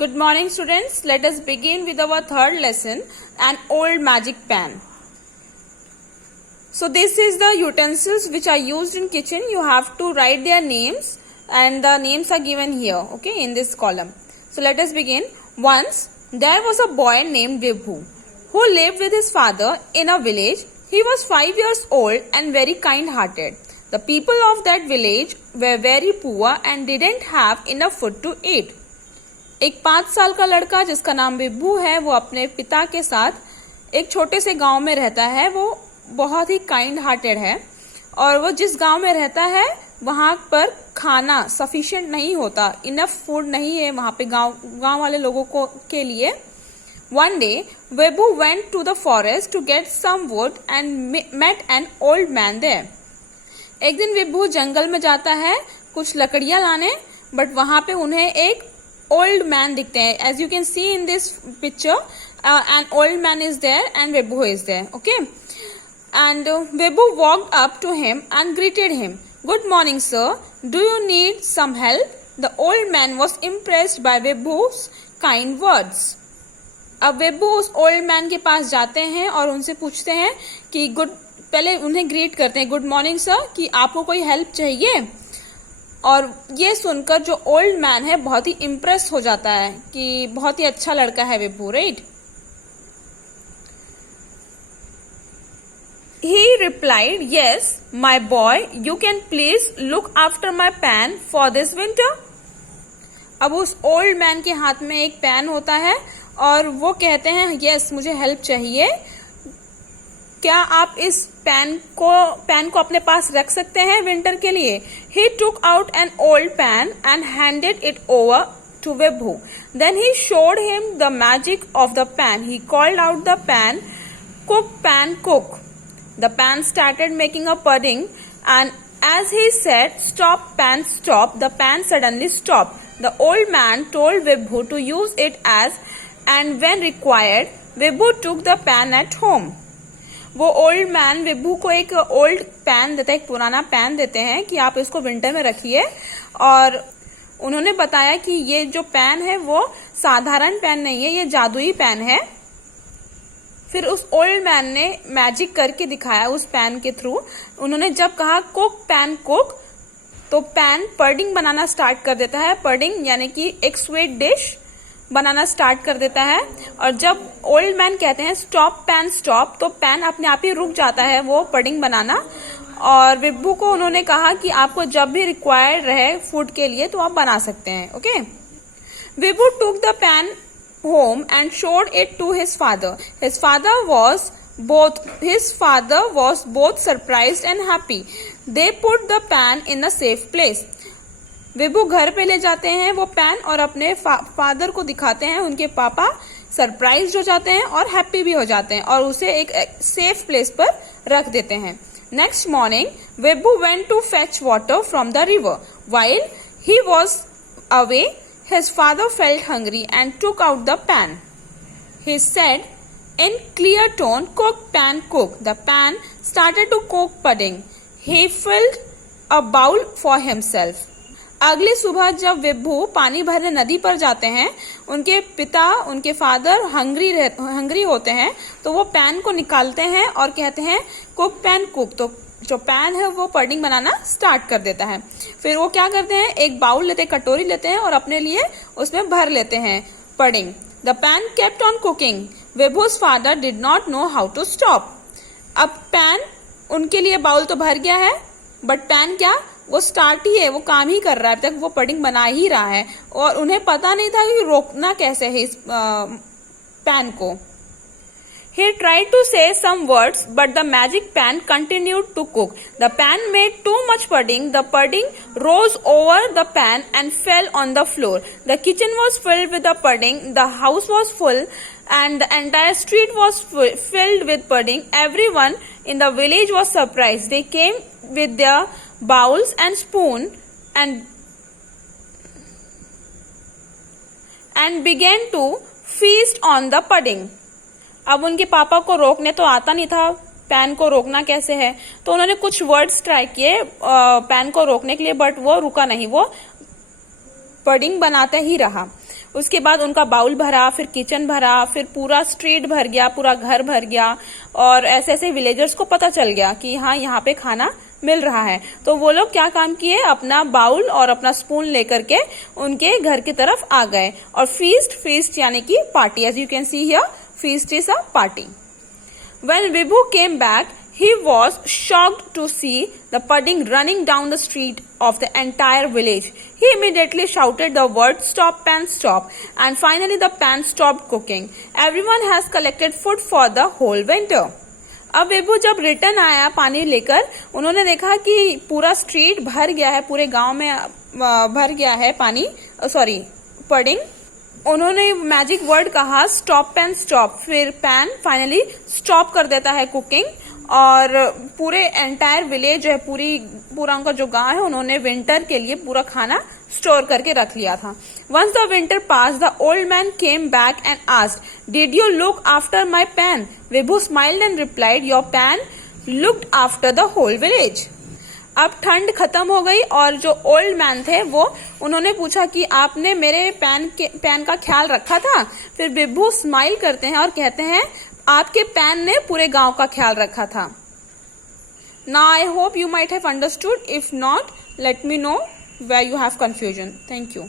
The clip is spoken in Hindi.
Good morning, students. Let us begin with our third lesson, an old magic pan. So this is the utensils which are used in kitchen. You have to write their names and the names are given here, okay, in this column. So let us begin. Once there was a boy named Vibhu who lived with his father in a village. He was 5 years old and very kind-hearted. The people of that village were very poor and didn't have enough food to eat. एक 5 साल का लड़का जिसका नाम विभू है, वो अपने पिता के साथ एक छोटे से गांव में रहता है. वो बहुत ही काइंड हार्टेड है और वो जिस गांव में रहता है वहां पर खाना सफिशिएंट नहीं होता, इनफ फूड नहीं है वहां पे गांव वाले लोगों को के लिए. One day, Vibhu went to the forest to get some wood and met an old man there. एक दिन विभू जंगल में जाता है कुछ लकड़ियां लाने, बट वहां पे उन्हें एक ओल्ड मैन दिखते हैं. As you can see in this picture, an old man is there and Vibhu is there. Okay, and Vibhu walked up to him and greeted him. Good morning sir, do you need some help? The old man was impressed by Vibhu's kind words. अब विभू उस ओल्ड मैन के पास जाते हैं और उनसे पूछते हैं कि पहले उन्हें ग्रीट करते हैं, गुड मॉर्निंग सर, कि आपको कोई हेल्प चाहिए. और ये सुनकर जो ओल्ड मैन है बहुत ही इम्प्रेस हो जाता है कि बहुत ही अच्छा लड़का है विभू, right. He replied, yes, my boy, you can please look after my pan for this winter. अब उस ओल्ड मैन के हाथ में एक पैन होता है और वो कहते हैं, यस, मुझे हेल्प चाहिए, क्या आप इस पैन को अपने पास रख सकते हैं विंटर के लिए. He took out an old pan and handed it over to Vibhu. Then he showed him the magic of the pan. He called out the pan, cook. The pan started making a pudding, and as he said, stop pan, stop, the pan suddenly stopped. The old man told Vibhu to use it and when required, Vibhu took the pan at home. वो ओल्ड मैन विभू को एक ओल्ड पैन देता है, एक पुराना पैन देते हैं कि आप इसको विंटर में रखिए. और उन्होंने बताया कि ये जो पैन है वो साधारण पैन नहीं है, ये जादुई पैन है. फिर उस ओल्ड मैन ने मैजिक करके दिखाया उस पैन के थ्रू. उन्होंने जब कहा कुक, तो पैन पडिंग बनाना स्टार्ट कर देता है. पडिंग यानी कि एक स्वीट डिश बनाना स्टार्ट कर देता है. और जब ओल्ड मैन कहते हैं स्टॉप पैन स्टॉप, तो पैन अपने आप ही रुक जाता है वो पडिंग बनाना. और विभू को उन्होंने कहा कि आपको जब भी रिक्वायर्ड रहे फूड के लिए तो आप बना सकते हैं. Okay, Vibhu took the pan home and showed it to his father. His father was both surprised and happy. They put the pan in a safe place. विभू घर पे ले जाते हैं वो पैन और अपने फादर को दिखाते हैं. उनके पापा सरप्राइज हो जाते हैं और हैप्पी भी हो जाते हैं और उसे एक सेफ प्लेस पर रख देते हैं. Next morning Vibhu went to fetch water from the river. While he was away, his father felt hungry and took out the pan. He said in clear tone, cook pan, cook. The pan started to cook pudding. He filled a bowl for himself. अगली सुबह जब विभू पानी भरने नदी पर जाते हैं, उनके पिता, उनके फादर हंग्री होते हैं, तो वो पैन को निकालते हैं और कहते हैं कुक पैन कुक. तो जो पैन है वो पडिंग बनाना स्टार्ट कर देता है. फिर वो क्या करते हैं, एक बाउल लेते हैं, कटोरी लेते हैं और अपने लिए उसमें भर लेते हैं pudding. The pan kept on cooking. Vibhu's father did not know how to stop. अब पैन, उनके लिए बाउल तो भर गया है, बट पैन क्या, वो स्टार्ट ही है, वो काम ही कर रहा है, अब तक वो पडिंग बना ही रहा है और उन्हें पता नहीं था कि रोकना कैसे है इस पैन को. He tried to say some words, but the magic pan continued to cook. The pan made too much pudding. The pudding rose over the pan and fell on the floor. The kitchen was filled with the pudding. The house was full, and the entire street was filled with pudding. Everyone in the village was surprised. They came with their bowls and spoon and began to feast on the pudding. अब उनके पापा को रोकने तो आता नहीं था पैन को रोकना कैसे है, तो उन्होंने कुछ वर्ड्स ट्राई किए पैन को रोकने के लिए, बट वो रुका नहीं, वो पडिंग बनाते ही रहा. उसके बाद उनका बाउल भरा, फिर किचन भरा, फिर पूरा स्ट्रीट भर गया, पूरा घर भर गया, और ऐसे ऐसे विलेजर्स को पता चल गया कि हाँ यहाँ पे खाना मिल रहा है। तो वो लोग क्या काम किए, अपना बाउल और अपना स्पून लेकर के उनके घर की तरफ आ गए। और फीस्ट यानी कि party, as you can see here, feast is a party. When Vibhu came back, he was shocked to see the pudding running down the street of the entire village. He immediately shouted the word "Stop pan, stop!" and finally the pan stopped cooking. Everyone has collected food for the whole winter. अब विभू जब रिटर्न आया पानी लेकर, उन्होंने देखा कि पूरा स्ट्रीट भर गया है, पूरे गांव में भर गया है पानी, पुडिंग। उन्होंने मैजिक वर्ड कहा स्टॉप पैन स्टॉप, फिर पैन फाइनली स्टॉप कर देता है कुकिंग, और पूरे एंटायर विलेज है, पूरा उनका जो गांव है, उन्होंने विंटर के लिए पूरा खाना स्टोर करके रख लिया था। Once the winter pass, the old man came back and asked, did you look after my pan? Vibhu smiled and replied, your pan looked after the whole village. अब ठंड खत्म हो गई और जो ओल्ड मैन थे उन्होंने पूछा कि आपने मेरे पैन का ख्याल रखा था? फिर विभू स्माइल करते हैं और कहते हैं आपके पैन ने पूरे गांव का ख्याल रखा था। Now I hope you might have understood, if not let me know where you have confusion. Thank you.